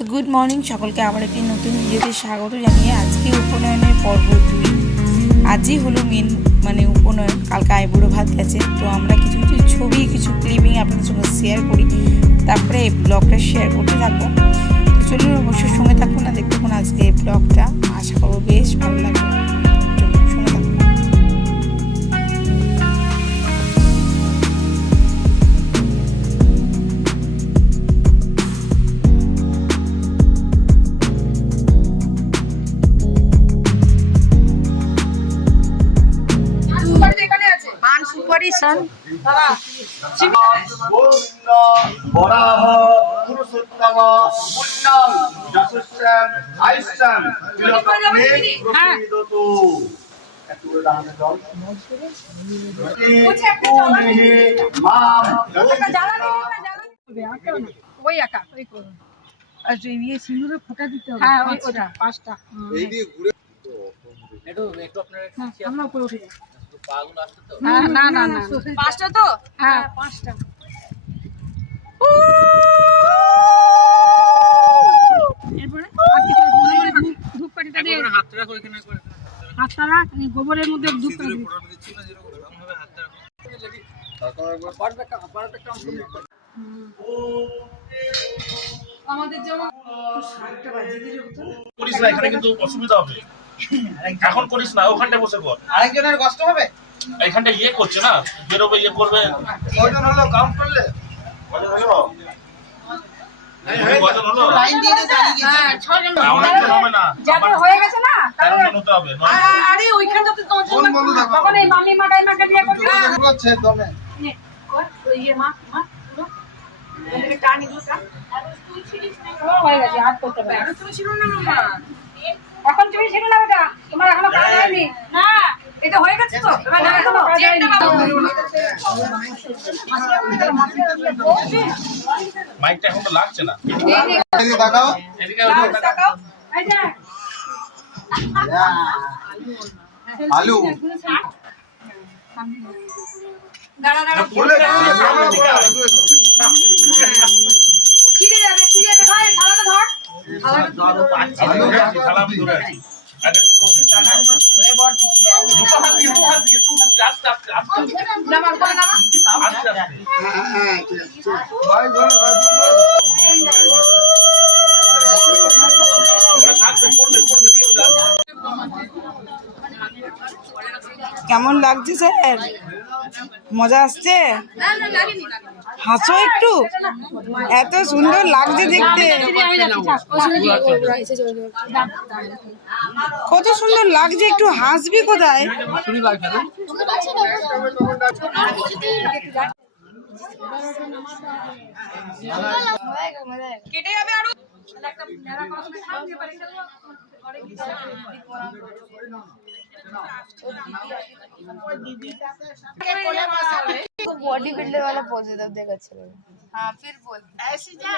So good morning সকলকে আবার একটি নতুন ভিডিওতে স্বাগত জানিয়ে আজকে উপনয়নের পর্ব 2। আজই হলো মেন উপনয়ন, কালকে আইবুড়ো ভাত গেছে। তো আমরা কিছু কিছু ছবি কিছু ক্লিপিং আপনাদের সঙ্গে শেয়ার করি, তারপরে এই ব্লগটা শেয়ার করতে থাকবো। তো চলুন অবশ্যই সঙ্গে থাকুন না, দেখতে থাকুন আজকে এই ব্লগটা, আশা করবো বেশ ভালো লাগবে। সঙ্গে থাকুন। সিঁদুরে ফোঁটা দিতে হবে। হ্যাঁ, ওইটা 5টা। এই দিয়ে ঘুরে একটু আপনারা আমরা উপরে উঠে যাই। পাগুলো আসছে তো? না 5টা তো? হ্যাঁ 5টা। এরপরে আর কিছু ধূপকাঠিটা দিয়ে হাতটা রাখো এখানে করে। হাতটা রাখ, গোবরের মধ্যে ধূপকাঠি ফোঁটা দিচ্ছি না, যেরকম এরকম ভাবে হাতটা রাখো। তারপর একবার পাড়টা কাম করবে। আমাদের যেমন 7টা বাজে দিলে হতো না। করিস না, এখানে কিন্তু অসুবিধা হবে। এখন করিস না, ওখানটায় বসে কর। আরেকজনের কষ্ট হবে। এইখানটা ইয়ে করছে না, বেরোবে ইয়ে করবে। কয়জন হলো কাউন্ট করলে? কয়জন হলো? কয়জন হলো? লাইন দিয়ে দাঁড়িয়ে গেছে। হ্যাঁ 6 জন হবে না। যাদের হয়ে গেছে না, 13 জন হতে হবে। আরে ওইখানটাতে তো কোন বন্ধু দেখো? তখন এই মামি মাটাই মাকে দিয়ে করবে। বলছে দমে। নে কর ইয়ে মা পুরো এটাকে টানি দুটা। তুই ছিড়িস না, হয়ে গেছে হাত করতে পারে। আরে তুমি ছিড়ো না মামা, এখন তুমি ছিড়ো না বেটা, তোমার এখনো কাজ হয়নি না। এটা হয়ে গেছে তো, এবার দেখো যেটা মাইকটা এখন তো লাগছে না। এদিকে তাকাও। এদিকে তাকাও। এই যে আলু দাঁড়া দাঁড়া বলে ছিড়ে যাবে ভাই, থালাটা ধর। আলু খালা আমি ধরে আছি। আরে এ বড় দুটো হাত দিয়ে আস্তে আস্তে নামা করে নামা। আস্তে আস্তে। হ্যাঁ ঠিক আছে। ভাই বলো ভাই কেমন লাগছে স্যার? মজা আসছে? হাসো একটু, এত সুন্দর লাগছে দেখতে, কত সুন্দর লাগছে, একটু হাসবি কোথায়? কেটে যাবে আরো। बॉडी बिल्डर वाला पोज है तब देखा अच्छा लगा। हाँ फिर बोल ऐसे जा।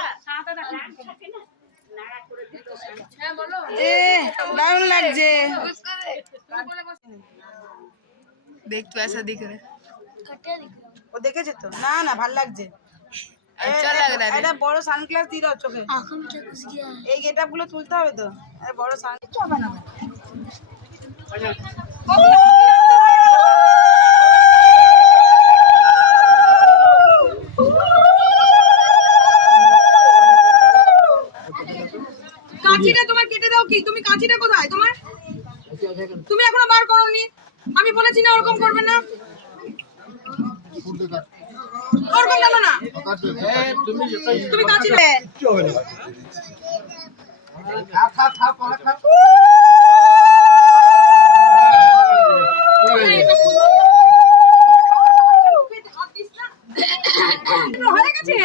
दारुण লাগছে। देख तो ऐसा दिख रहा है। ও দেখেছে তো? না না ভালো লাগছে, अच्छा लग रहा है। এটা বড় সানগ্লাস দিয়ে দাও চোখে। এই গেটআপ গুলো তুলতে হবে তো, আরে বড় সানগ্লাস হবে না। কাঁচিটা তোমার কেটে দাও। কি তুমি কাঁচিটা কোথায় তোমার? তুমি এখনো বার করোনি, আমি বলেছি না ওরকম করবে না, ওরকম কেন না? তুমি কাঁচি হয়ে গেছে।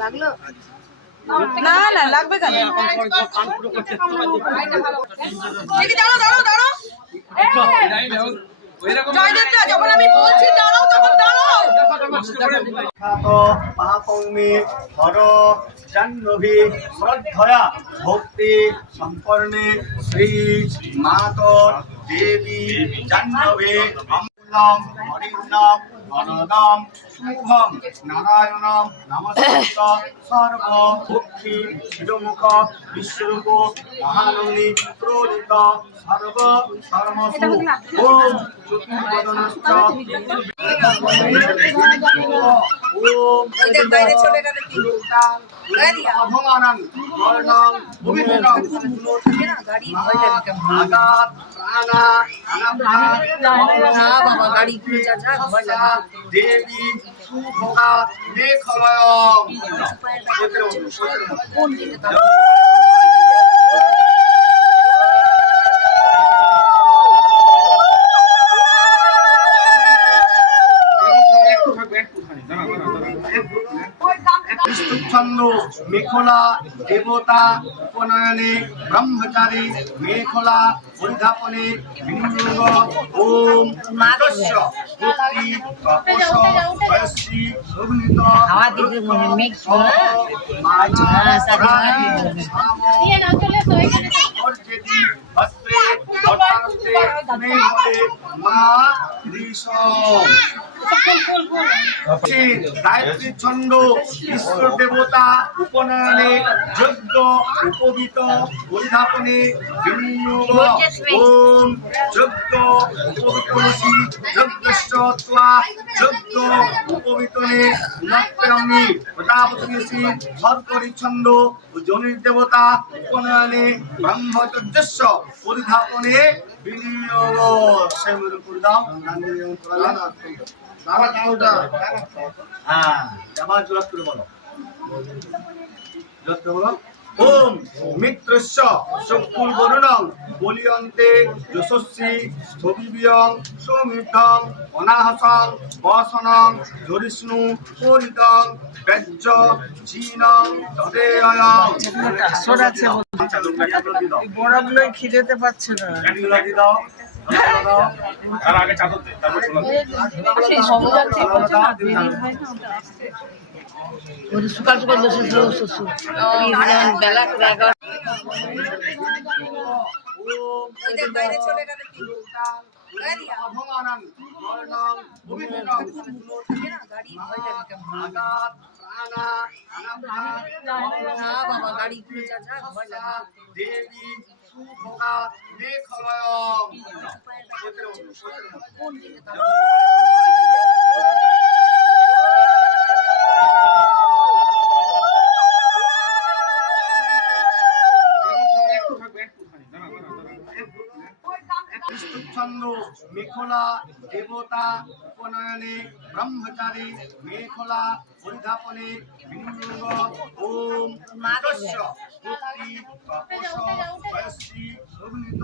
লাগলো না না লাগবে কেন? দাঁড়াও দাঁড়াও জয়দেবদা, যখন আমি বলছি দাঁড়াও তখন দাঁড়াও। খ্যাত পাপৌমি হর জাহ্নবী শ্রদ্ধয়া ভক্তি সম্পর্ণে শ্রী মাতর দেবী জাহ্নবী অমূল্যম হরিণম অনদম শুভম নারায়ণম নমস্ত সর্ব ভক্তি শিরমুখ বিশ্বরূপ মহানন্দী প্রণীত সর্ব ধর্মসু ওম চতুর্বদনশ্চ ওম বাইরে চলে গেল কি অভমানং বর্ণং ভূমিরং গাড়ি ভয় লাগে আগাত প্রাণা অনাভা না বাবা গাড়ি ঘুরে যা ভয় লাগে দেবী সুভোগা মেখলয়ং কোন দিকে ছন্দ মেখলা দেবতা উপনয়নে ব্রহ্মচারী মেখলা পরিধাপনে বিনিয়োগ ওম তস্য ভক্তি তপস বয়স্রী অগ্নিত অর্জেতি হস্তে হস্তে মেঘলে মা ঋষভ গায়ত্রী ছন্দ ঈশ্বর দেবতা উপনয়নে যজ্ঞ উপবিত পরিধাপনে বিনিয়োগ ওম যজ্ঞ উপবিতনসি যজ্ঞস্ত্বা যজ্ঞ উপবিতনে নক্রমি প্রতাপতনেসি ধর্করি ছন্দ জনির দেবতা উপনয়নে ব্রহ্মচর্যস্য পরিধাপনে বিনিয়োগ সেমর পুরদাম গান্ধী করালেন বাবা কাউটা হ্যাঁ জামা জোরাত করে বলো জোরাত করে বলো ওম মিত্রস্য শক্তির বরুণং বলিয়ন্তে যশস্বী স্থবিবিয়ং সৌমিত্রং অনাহসং বসনং ধরিষ্ণু পরিতং বেজ্জ জিনং তদেয়ং সরাচ্ছে বড়গুলোই খিদেতে পাচ্ছে না। দাও তার আগে চাদর দে তারপর সকাল সকাল বসে বেলা বাইরে চলে গেল কি অভমানং বর্ণং ভূমিরং গাড়ি ভয় লাগে আগাত প্রাণা অনাভা বাবা গাড়ি ঘুরে যা ভয় লাগে দেবী সুভোগা মেখলয়ং কোন দিকে ছন্দ মেখলা দেবতা উপনয়নে ব্রহ্মচারী মেখলা পরিধাপনে বিনিয়োগ ওম তস্য ভক্তি তপস বয়স্রী অগ্নিত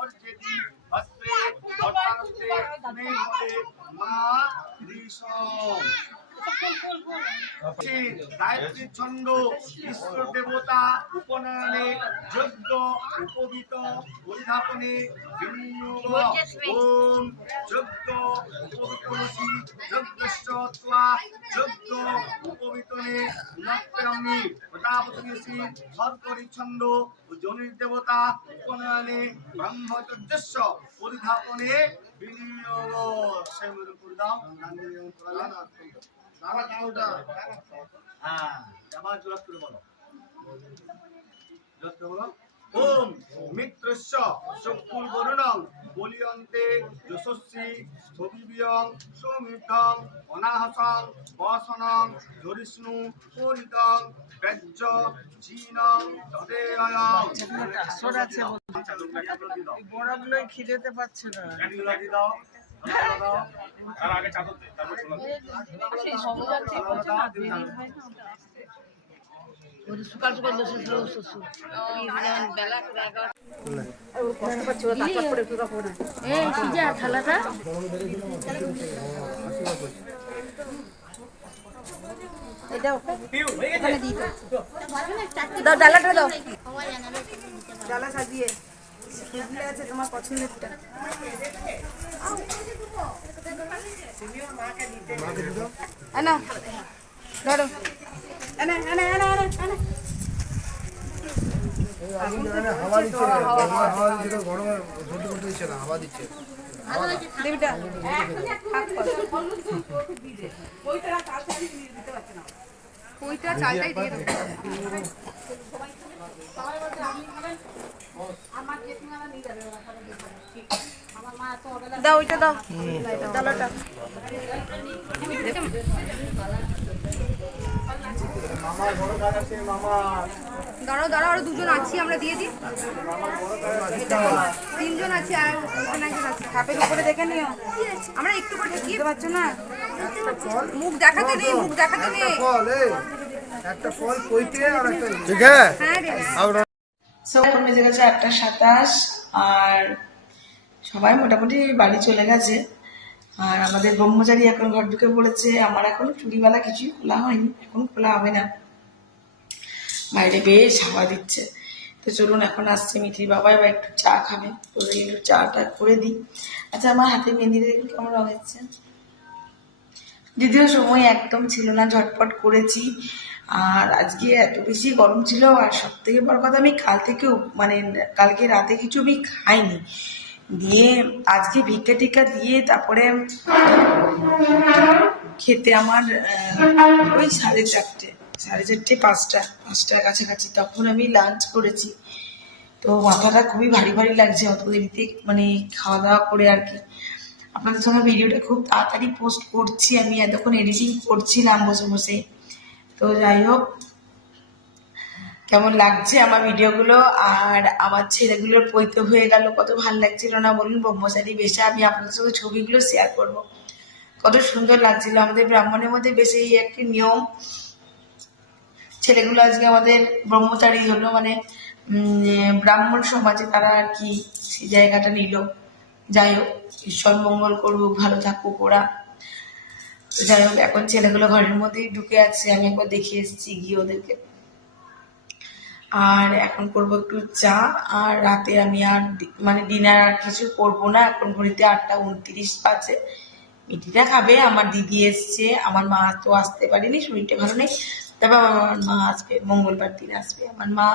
অর্জেতি হস্তে হস্তে মেঘলে মা ঋষভ গায়ত্রী ছন্দ ঈশ্বর দেবতা উপনয়নে যজ্ঞ উপবিত পরিধাপনে বিনিয়োগ ওম যজ্ঞ উপবিতনসি যজ্ঞস্ত্বা যজ্ঞ উপবিতনে নক্রমি প্রতাপতনেসি ধর্করি ছন্দ জনির দেবতা উপনয়নে ব্রহ্মচর্যস্য পরিধাপনে বিনিয়োগ সেমর পুরদাম গান্ধী করালেন বাবা কাউটা হ্যাঁ জামা জোরাত করে বলো জোরাত করে বলো ওম মিত্রস্য শক্তির বরুণং বলিয়ন্তে যশস্বী স্থবিবিয়ং সৌমিত্রং অনাহসং বসনং ধরিষ্ণু পরিতং বেজ্জ জিনং তদেয়ং সরাচ্ছে বড়গুলোই খিদেতে পাচ্ছে না। দাও তার আগে চাদর দে তারপর সকাল সকাল বসে বেলা থালাটা দাও ডালাটা দাও ডালা সাজিয়ে এগুলো আছে তোমার পছন্দেরটা। আনা ধরো, আনা আনা আনা আনা আনা। দেবিটা ওইটা চালটাই দিয়ে দেবো। দাও, ওইটা দাও, ডালাটা। দাঁড়াও দাঁড়াও, আরো দুজন আছি, আমরা দিয়ে দিই। তিনজন আছি আর ওখানে একজন আছে। খাপের উপরে দেখে নিও, আমরা একটু করে বুঝতে পারছো না? মুখ দেখাতে নেই, মুখ দেখাতে নেই। হ্যাঁ রে, সো এখন বেজে গেছে 8:27 আর সবাই মোটামুটি বাড়ি চলে গেছে। আর আমাদের ব্রহ্মচারী এখন ঘর ঢুকে পড়েছে। আমার এখন চুরিওয়ালা কিছুই খোলা হয়নি, এখন খোলা হবে না। বাইরে বেশ হাওয়া দিচ্ছে। তো চলুন, এখন আসছে মিঠির বাবা, এবার একটু চা খাবে, তো একটু চাটা করে দিই। আচ্ছা, আমার হাতে মেহেন্দিটা দেখুন কেমন রঙ হচ্ছে। যদিও সময় একদম ছিল না, ঝটপট করেছি। আর আজকে এত বেশি গরম ছিল, আর সব থেকে বড় কথা আমি কালকে রাতে কিছু আমি খাইনি। দিয়ে আজকে ভিক্ষা টিক্ষা দিয়ে তারপরে খেতে আমার ওই 4:30 5টার কাছাকাছি তখন আমি লাঞ্চ করেছি। তো মাথাটা খুবই ভারী ভারী লাগছে অত দেরিতে খাওয়া দাওয়া করে আর কি। আপনাদের সঙ্গে ভিডিওটা খুব তাড়াতাড়ি পোস্ট করছি, আমি এতক্ষণ এডিটিং করছিলাম বসে বসে। তো যাই হোক, কেমন লাগছে আমার ভিডিওগুলো, আর আমার ছেলেগুলোর পৈতে হয়ে গেল, কত ভালো লাগছিল না বলুন। ব্রহ্মচারী বেশে আমি আপনাদের সঙ্গে ছবিগুলো শেয়ার করব। কত সুন্দর লাগছিল। আমাদের ব্রাহ্মণের মধ্যে বেশ এই একটি নিয়ম, ছেলেগুলো আজকে আমাদের ব্রহ্মচারী হলো, ব্রাহ্মণ সমাজে তারা আর কি সেই জায়গাটা নিল। যাই হোক, ঈশ্বর মঙ্গল করুক, ভালো থাকুক ওরা। যাই হোক, এখন ছেলেগুলো ঘরের মধ্যেই ঢুকে আছে, আমি একবার দেখে এসেছি গিয়ে ওদেরকে। আর এখন করবো একটু চা, আর রাতে আমি আর ডিনার আর কিছু করবো না। এখন ঘড়িতে 8:29 বাজে। মিঠিটা খাবে, আমার দিদি এসছে, আমার মা তো আসতে পারেনি, শরীরটা ভালো নেই। তবে আমার মা আসবে, মঙ্গলবার দিন আসবে। আমার মা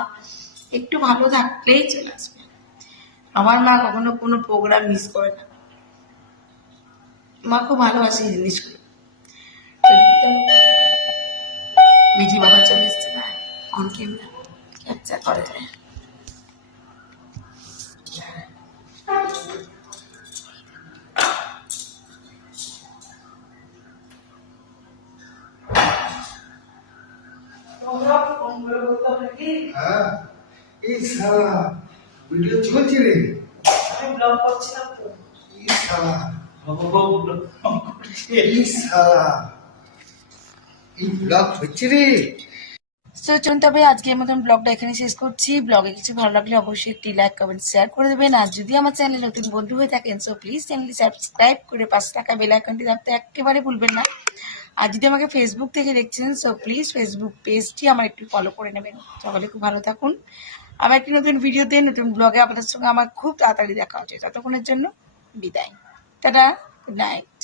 একটু ভালো থাকলেই চলে আসবে। আমার মা কখনো কোনো প্রোগ্রাম মিস করে না, মা খুব ভালোবাসে এই জিনিসগুলো। মিঠি বাবা চলে এসছে না, অন ক্যামেরা ক্যাপচার করে দেয়। হ্যাঁ, এই শালা ভিডিও চলছে রে। আমি ব্লগ করছিলাম তো। এই শালা, এই শালা, এই ব্লগ হচ্ছে রে। তো চলুন, তবে আজকের মতন ব্লগটা এখানে শেষ করছি। ব্লগে কিছু ভালো লাগলে অবশ্যই একটি লাইক, কমেন্ট, শেয়ার করে দেবেন। আর যদি আমার চ্যানেলে নতুন বন্ধু হয়ে থাকেন, সো প্লিজ চ্যানেলটি সাবস্ক্রাইব করে পাশে থাকা বেল আইকনটি দাবতে একেবারে ভুলবেন না। আর যদি আমাকে ফেসবুক থেকে দেখছেন, সো প্লিজ ফেসবুক পেজটি আমার একটু ফলো করে নেবেন। সকলে খুব ভালো থাকুন। আমার একটি নতুন ভিডিওতে, নতুন ব্লগে আপনাদের সঙ্গে আমার খুব তাড়াতাড়ি দেখা হচ্ছে। ততক্ষণের জন্য বিদায়, টাটা, গুড নাইট।